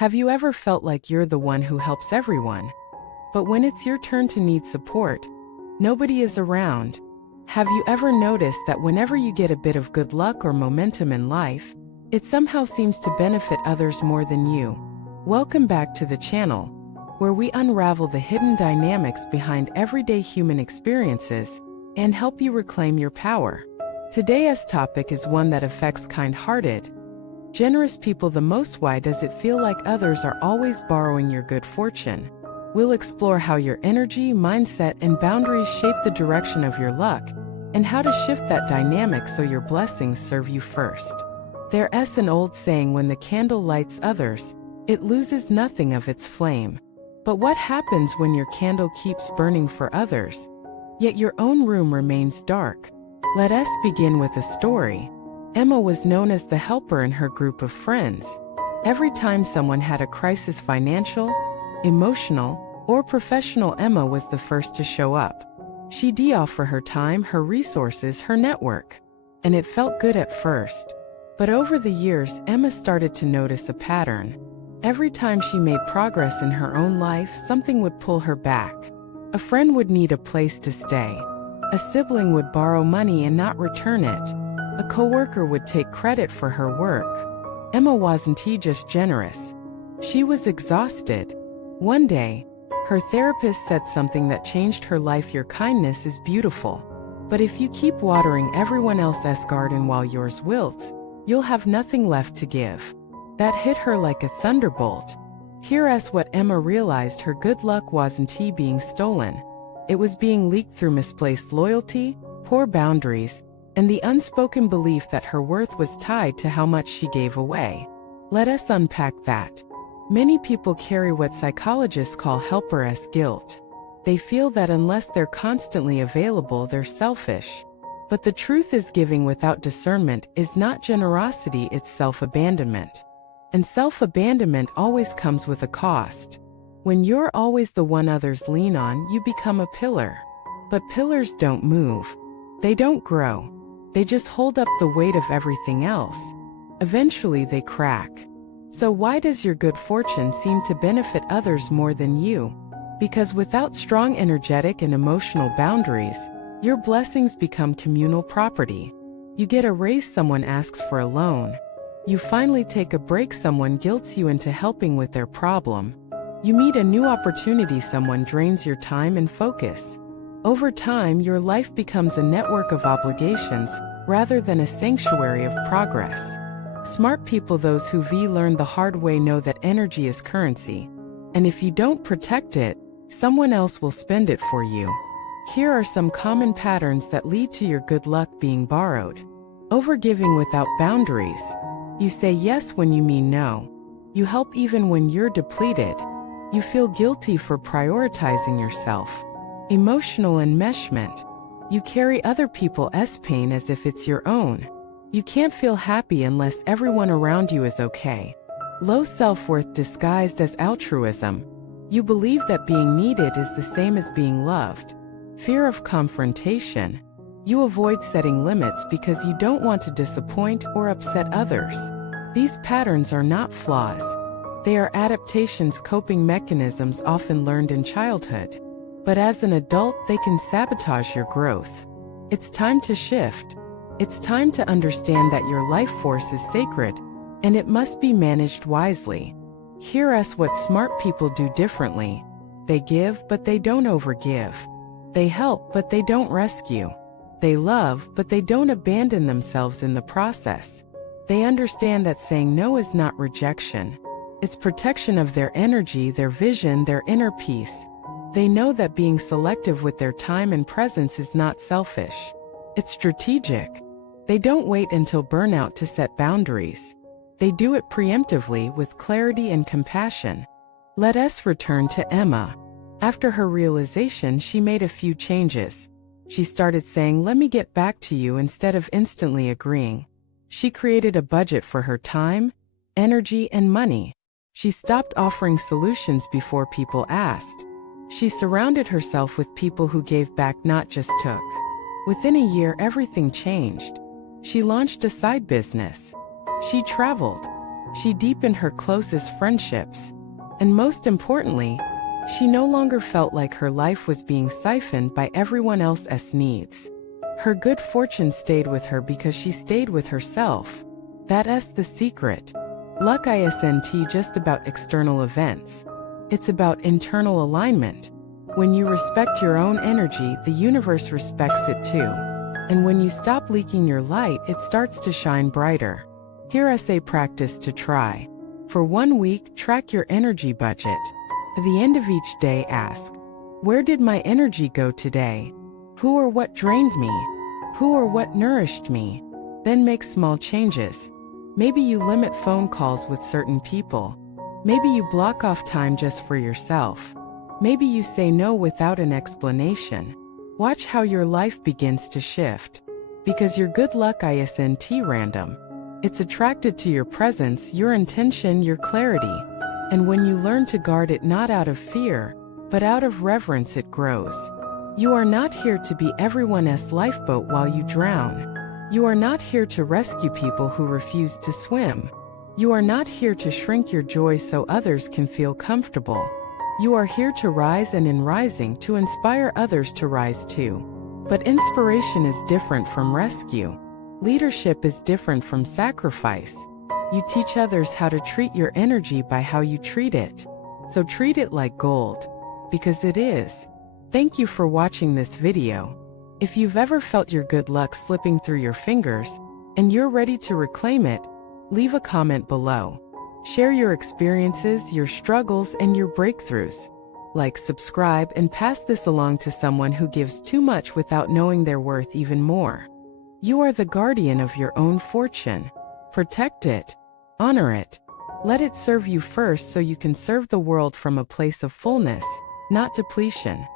Have you ever felt like you're the one who helps everyone? But when it's your turn to need support, nobody is around. Have you ever noticed that whenever you get a bit of good luck or momentum in life, it somehow seems to benefit others more than you? Welcome back to the channel, where we unravel the hidden dynamics behind everyday human experiences and help you reclaim your power. Today's topic is one that affects kind-hearted, generous people the most. Why does it feel like others are always borrowing your good fortune? We'll explore how your energy, mindset, and boundaries shape the direction of your luck, and how to shift that dynamic so your blessings serve you first. There's an old saying, when the candle lights others, it loses nothing of its flame. But what happens when your candle keeps burning for others, yet your own room remains dark? Let us begin with a story. Emma was known as the helper in her group of friends. Every time someone had a crisis, financial, emotional, or professional, Emma was the first to show up. She'd offer her time, her resources, her network. And it felt good at first. But over the years, Emma started to notice a pattern. Every time she made progress in her own life, something would pull her back. A friend would need a place to stay. A sibling would borrow money and not return it. A coworker would take credit for her work. Emma wasn't just generous. She was exhausted. One day, her therapist said something that changed her life. Your kindness is beautiful, but if you keep watering everyone else's garden while yours wilts, you'll have nothing left to give. That hit her like a thunderbolt. Here's what Emma realized: her good luck wasn't being stolen. It was being leaked through misplaced loyalty, poor boundaries, and the unspoken belief that her worth was tied to how much she gave away. Let us unpack that. Many people carry what psychologists call helper's guilt. They feel that unless they're constantly available, they're selfish. But the truth is, giving without discernment is not generosity, it's self-abandonment. And self-abandonment always comes with a cost. When you're always the one others lean on, you become a pillar. But pillars don't move. They don't grow. They just hold up the weight of everything else. Eventually they crack. So why does your good fortune seem to benefit others more than you? Because without strong energetic and emotional boundaries, your blessings become communal property. You get a raise, someone asks for a loan. You finally take a break, someone guilts you into helping with their problem. You meet a new opportunity, someone drains your time and focus. Over time, your life becomes a network of obligations rather than a sanctuary of progress. Smart people, those who learn the hard way, know that energy is currency. And if you don't protect it, someone else will spend it for you. Here are some common patterns that lead to your good luck being borrowed. Overgiving without boundaries. You say yes when you mean no. You help even when you're depleted. You feel guilty for prioritizing yourself. Emotional enmeshment. You carry other people's pain as if it's your own. You can't feel happy unless everyone around you is okay. Low self-worth disguised as altruism. You believe that being needed is the same as being loved. Fear of confrontation. You avoid setting limits because you don't want to disappoint or upset others. These patterns are not flaws. They are adaptations, coping mechanisms often learned in childhood. But as an adult, they can sabotage your growth. It's time to shift. It's time to understand that your life force is sacred, and it must be managed wisely. Here's what smart people do differently. They give, but they don't overgive. They help, but they don't rescue. They love, but they don't abandon themselves in the process. They understand that saying no is not rejection. It's protection of their energy, their vision, their inner peace. They know that being selective with their time and presence is not selfish. It's strategic. They don't wait until burnout to set boundaries. They do it preemptively with clarity and compassion. Let us return to Emma. After her realization, she made a few changes. She started saying, "Let me get back to you," instead of instantly agreeing. She created a budget for her time, energy, and money. She stopped offering solutions before people asked. She surrounded herself with people who gave back, not just took. Within a year, everything changed. She launched a side business. She traveled. She deepened her closest friendships. And most importantly, she no longer felt like her life was being siphoned by everyone else's needs. Her good fortune stayed with her because she stayed with herself. That's the secret. Luck isn't just about external events. It's about internal alignment. When you respect your own energy, the universe respects it too. And when you stop leaking your light, it starts to shine brighter. Here's a practice to try. For 1 week, track your energy budget. At the end of each day, ask, where did my energy go today? Who or what drained me? Who or what nourished me? Then make small changes. Maybe you limit phone calls with certain people. Maybe you block off time just for yourself. Maybe you say no without an explanation. Watch how your life begins to shift. Because your good luck isn't random. It's attracted to your presence, your intention, your clarity. And when you learn to guard it not out of fear, but out of reverence, it grows. You are not here to be everyone's lifeboat while you drown. You are not here to rescue people who refuse to swim. You are not here to shrink your joy so others can feel comfortable. You are here to rise, and in rising, to inspire others to rise too. But inspiration is different from rescue. Leadership is different from sacrifice. You teach others how to treat your energy by how you treat it. So treat it like gold. Because it is. Thank you for watching this video. If you've ever felt your good luck slipping through your fingers, and you're ready to reclaim it, leave a comment below. Share your experiences, your struggles, and your breakthroughs. Like, subscribe, and pass this along to someone who gives too much without knowing their worth even more. You are the guardian of your own fortune. Protect it. Honor it. Let it serve you first so you can serve the world from a place of fullness, not depletion.